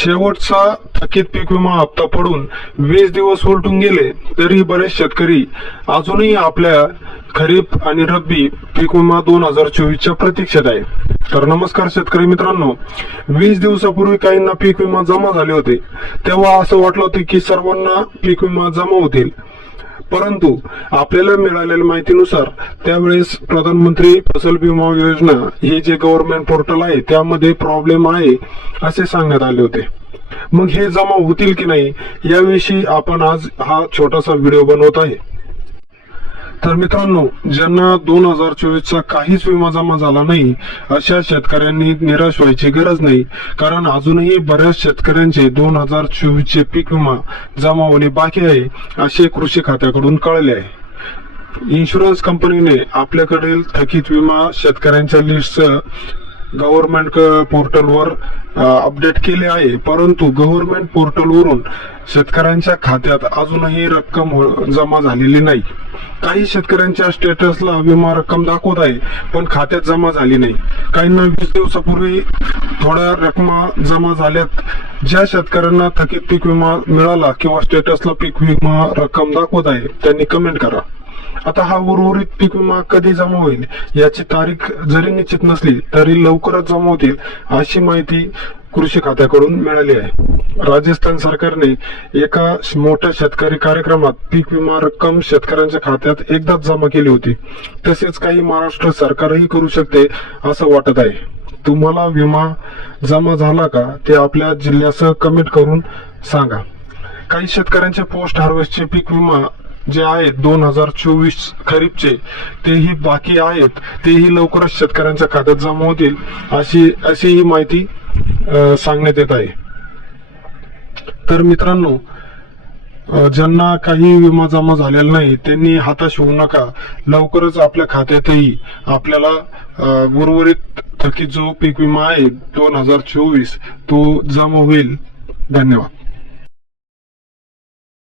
शेवटचा थकीत पीक विमा हप्ता पडून वीस दिवस उलटून गेले तरी बरेच शेतकरी अजूनही आपल्या खरीप आणि रब्बी पीक विमा दोन हजार चोवीसच्या प्रतीक्षेत आहे. तर नमस्कार शेतकरी मित्रांनो वीस दिवसापूर्वी काहींना पीक विमा जमा झाले होते. तेव्हा असं वाटलं होतं की सर्वांना पीक विमा जमा होतील. परंतु आपल्याला मिळालेल्या माहितीनुसार त्यावेळेस प्रधानमंत्री फसल विमा योजना हे जे गव्हर्नमेंट पोर्टल आहे त्यामध्ये प्रॉब्लेम आहे असे सांगण्यात आले होते. मग हे जमा होतील की नाही याविषयी आपण आज हा छोटासा व्हिडिओ बनवत आहे. तर मित्रांनो ज्यांना दोन हजार चोवीसचा काहीच विमा जमा झाला नाही अशा शेतकऱ्यांनी निराश व्हायची गरज नाही. कारण अजूनही बऱ्याच शेतकऱ्यांचे दोन हजार चोवीसचे पीक विमा जमा होणे बाकी आहे असे कृषी खात्याकडून कळले आहे. इन्शुरन्स कंपनीने आपल्याकडील थकीत विमा शेतकऱ्यांच्या लिस्टचं गव्हर्नमेंट पोर्टलवर अपडेट केले आहे. परंतु गव्हर्नमेंट पोर्टलवरून शेतकऱ्यांच्या खात्यात अजूनही रक्कम हो- जमा झालेली नाही. काही शेतकऱ्यांच्या स्टेटसला विमा रक्कम दाखवत आहे पण खात्यात जमा झाली नाही. काहींना वीस दिवसापूर्वी थोड्या रकमा जमा झाल्यात. ज्या शेतकऱ्यांना थकीत पीक विमा मिळाला किंवा स्टेटसला पीक विमा रक्कम दाखवत आहे त्यांनी कमेंट करा. आता हा उर्वरित पीक विमा कधी जमा होईल याची तारीख जरी निश्चित नसली तरी लवकरच जमा होतील अशी माहिती कृषी खात्याकडून मिळाली आहे. राजस्थान सरकारने एका मोठ्या शेतकरी कार्यक्रमात पीक विमा रक्कम शेतकऱ्यांच्या खात्यात एकदाच जमा केली होती. तसेच काही महाराष्ट्र सरकारही करू शकते असं वाटत आहे. तुम्हाला विमा जमा झाला का? ते आपल्या जिल्ह्यासह कमेंट करून सांगा. काही शेतकऱ्यांचे पोस्ट हार्वेस्टचे पीक विमा जे आहेत दोन हजार चोवीस खरीपचे तेही बाकी आहेत. तेही लवकरच शेतकऱ्यांच्या खात्यात जमा होतील अशी अशी ही माहिती सांगण्यात येत आहे. तर मित्रांनो ज्यांना काही विमा जमा झालेला नाही त्यांनी हाताश होऊ नका. लवकरच आपल्या खात्यातही आपल्याला उर्वरित थकीत जो पीक विमा आहे दोन हजार चोवीस तो जमा होईल. धन्यवाद.